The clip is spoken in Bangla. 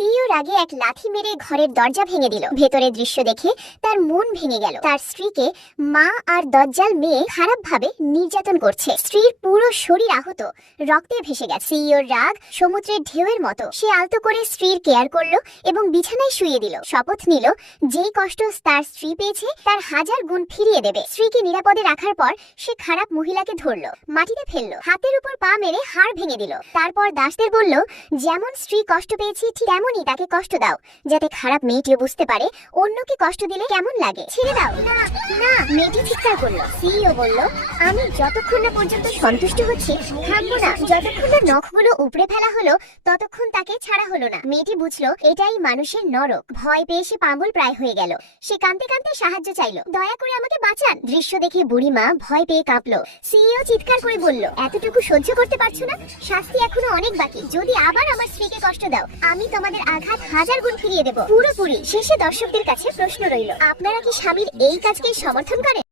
সিইও রাগে এক লাথি মেরে ঘরের দরজা ভেঙে দিল। ভেতরের দৃশ্য দেখে তার মন ভেঙে গেল। তার স্ত্রীকে মা আর দজ্জাল মেয়ে খারাপভাবে নির্যাতন করছে। স্ত্রীর পুরো শরীর আহত, রক্তে ভেসে গেছে। সিইওর রাগ সমুদ্রের ঢেউয়ের মতো। সে আলতো করে স্ত্রীর কেয়ার করলো এবং বিছানায় শুইয়ে দিল। শপথ নিল যেই কষ্ট তার স্ত্রী পেয়েছে তার 1000 গুণ ফিরিয়ে দেবে। স্ত্রীকে নিরাপদে রাখার পর সে খারাপ মহিলাকে ধরলো, মাটিতে ফেললো, হাতের উপর পা মেরে হাড় ভেঙে দিল। তারপর দাসদের বলল, যেমন স্ত্রী কষ্ট পেয়েছি ঠিক তেমনই তাকে কষ্ট দাও, যাতে খারাপ মেয়েটিও বুঝতে পারে অন্যকে কষ্ট দিলে কেমন লাগে। ছেড়ে দাও। না না, মেয়েটি চিৎকার করলো। সিইও বলল, আমি যতক্ষণ না পর্যন্ত সন্তুষ্ট হচ্ছি থামবো না। যতক্ষণ না নখগুলো উপড়ে ফেলা হলো ততক্ষণ তাকে ছাড়া হলো না। মেয়েটি বুঝলো এটাই মানুষের নরক। ভয় পেয়ে সে পাগল প্রায় হয়ে গেল। সে কাঁদতে কাঁদতে সাহায্য চাইলো, দয়া করে আমাকে বাঁচান। দৃশ্য দেখে বুড়িমা ভয় পেয়ে কাঁপলো। সিইও চিৎকার করে বলল, এতটুকু সহ্য করতে পারছো না? শাস্তি এখনো অনেক বাকি। যদি আবার আমার স্ত্রীকে কষ্ট দাও আমি তোমাদের আঘাত 1000 গুণ ফিরিয়ে দেব, পুরোপুরি। শেষে দর্শকদের কাছে প্রশ্ন রইল, আপনারা কি স্বামীর এই কাজকে সমর্থন করেন?